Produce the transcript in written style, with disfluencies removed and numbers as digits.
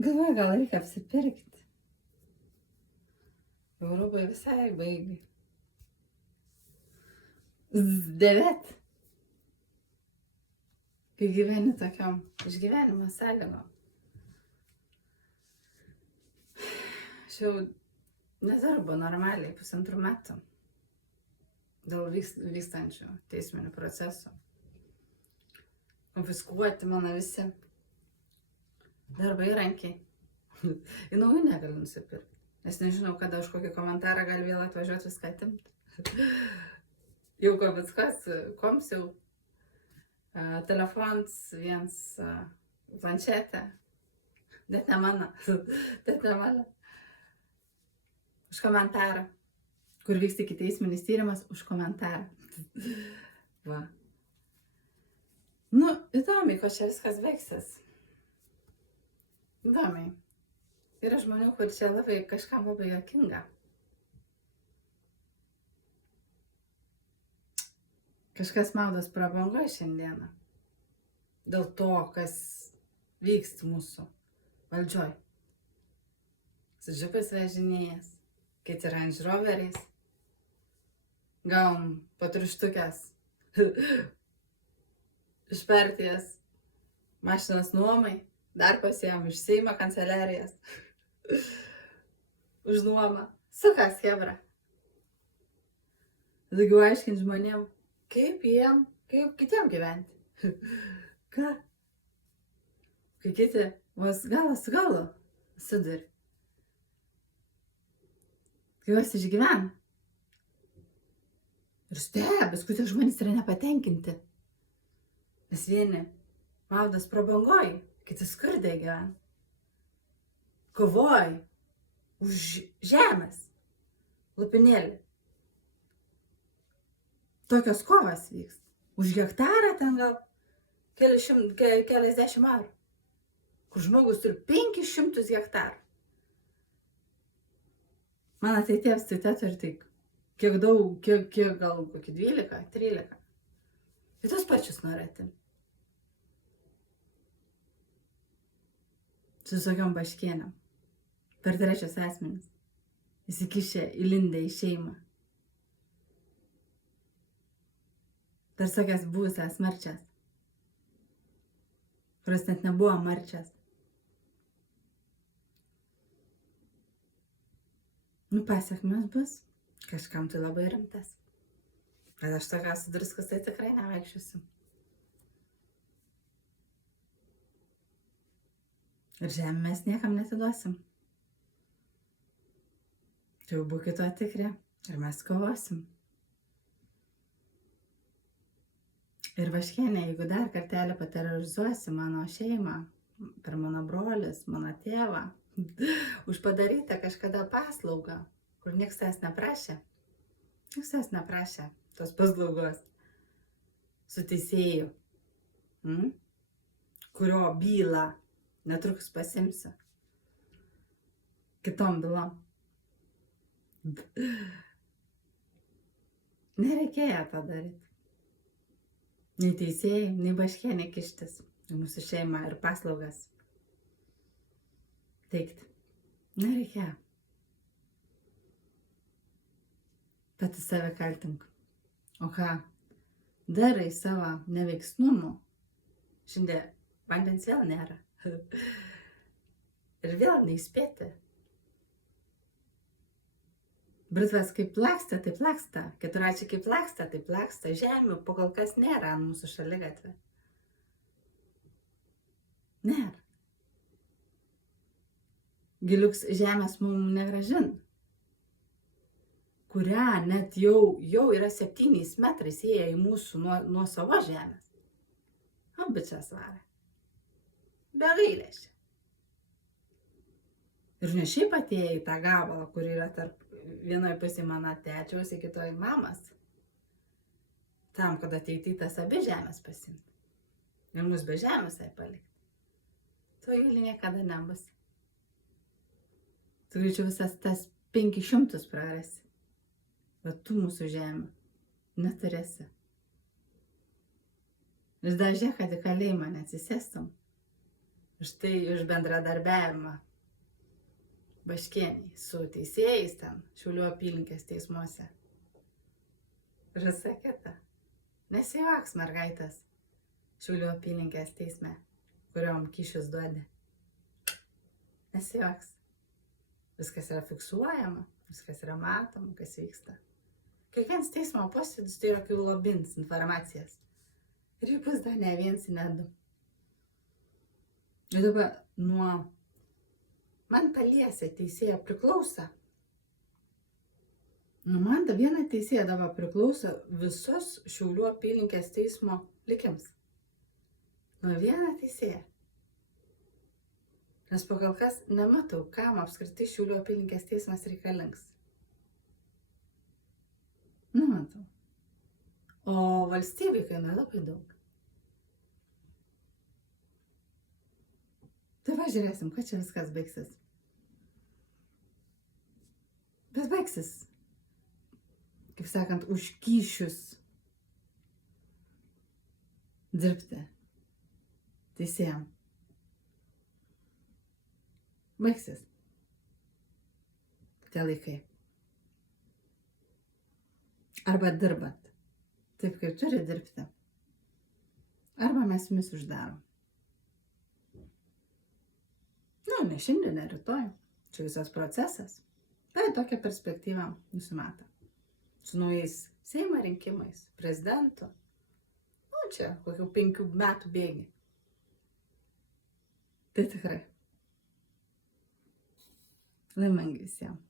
Galvoju, gal reikia apsipirkti. Europai visai baigai. Devet. Kai gyveni tokiam išgyvenimo sąlygom. Aš jau nedirbu normaliai 1,5 metų dėl vykstančių teisminių procesų. Konfiskuoti mano visi darbo įrankiai. Į naujų negaliu nusipirkti, nes nežinau, kada už kokį komentarą gali vėl atvažiuoti viską atimti. Jau Kovickas, koms jau telefons, viens planšetė, net ne mano, už komentarą, kur vyksta ikiteisminis tyrimas, už komentarą. Va. Nu, įdomiai, ko čia viskas baigsis. Įdomiai. Yra žmonių, kur čia labai kažkam labai juokinga. Kažkas maudos prabangoje šiandieną. Dėl to, kas vyksta mūsų valdžioj. Su džipais važinėjas, kiti Range Roveriais. Gaun po 3 štukes iš partijos mašinos nuomai. Dar pasiėm iš Seimo kanceliarijos. Už nuomą. Sukas, hebra. Daugiau aiškint žmonėm, kaip kitiem gyventi. Ką? Kai kiti vos galas su galu suduri. Kai juos išgyvena. Ir stebis, kodėl žmonės yra nepatenkinti. Nes vieni maudas prabangoj, kiti skurdai gyvena. Kovoj už žemės lopinėlį. Tokios kovas vyksta. Už hektarą ten gal keliasdešimt eurų. Kur žmogus turi 500 hektarų. Mano tėvas turi tik kiek daug, kiek gal kokį 12, 13. Ir tos pačius norėti. Su visokiom baškienėm. Per trečias asmenis. Įsikišę, įlindę į šeimą. Dar sakęs buvusias marčias. Kurios net nebuvo marčias. Nu, pasiekmes bus. Kažkam tai labai rimtas. Bet aš tokios druskus tai tikrai nevaikščiosiu. Ir žemę mes niekam netiduosim. Tai jau būkit to tikri. Ir mes kovosim. Ir vaškienė, jeigu dar kartelį paterrorizuosi mano šeimą, per mano brolius, mano tėvą, už padarytą kažkada paslaugą, kur nieks tavęs neprašė. Nieks tavęs neprašė tos paslaugos su teisėju, kurio bylą netrukus pasimsiu. Kitom bylom. Nereikėjo tą daryti. Nei teisėjai, nei baškienė kištis į mūsų šeimą ir paslaugas teikti. Nereikėjo. Pati save kaltink. O ką? Darai savo neveiksnumu. Šiandien vandens vėl nėra. Ir vėl neįspėti. Britvas kaip laksta, taip laksta. Keturračiai kaip laksta, taip laksta. Žemių po kol kas nėra ant mūsų šaligatvė. Nėra. Giliuks žemės mums negražin. Kurią net jau yra 7 metrais ėję į mūsų nuo savo žemės. Ambičias varė. Be gailėšio. Ir ne šiaip atėjo į tą gabalą, kur yra tarp vienoje pusėje mano tečiaus, kitoje mamas. Tam, kad ateiti tas abi žemės pasimti. Ir mus be žemės palikti. To eilį niekada nebus. Tu greičiau visas tas 500 prarasi. Bet tu mūsų žemę neturėsi. Ir dar žiūrėk, kad į kalėjimą neatsisėstum. Štai už bendradarbiavimą Baškieniai su teisėjais ten Šiaulių apylinkės teismuose. Ir visa kita. Nesivaks mergaitės Šiaulių apylinkės teisme, kuriuom kyšius duodi. Nesivaks. Viskas yra fiksuojama, viskas yra matoma, kas vyksta. Kiekvienas teismo posėdis tai yra, kai lobins informacijas. Ir jų bus dar ne viens, ne du. Ir dabar man ta liesė teisėja priklauso. Man ta viena teisėja dabar priklauso visos Šiaulių apylinkės teismo likims. Viena teisėja. Nes pagal kas nematau, kam apskritai Šiaulių apylinkės teismas reikalingas. Nematau. O valstybei kainuoja labai daug. Tai žiūrėsim, kad čia viskas baigsis. Bet baigsis, kaip sakant, už kyšius dirbti teisėjam. Baigsis tie laikai. Arba dirbat taip, kaip turi dirbti. Arba mes jumis uždarom. Ne šiandien, ne rytoj. Čia visas procesas. Tai tokia perspektyva nusimato. Su naujais Seimo rinkimais, prezidentu. Čia kokių 5 metų bėgi. Tai tikrai. Laimingai visiems.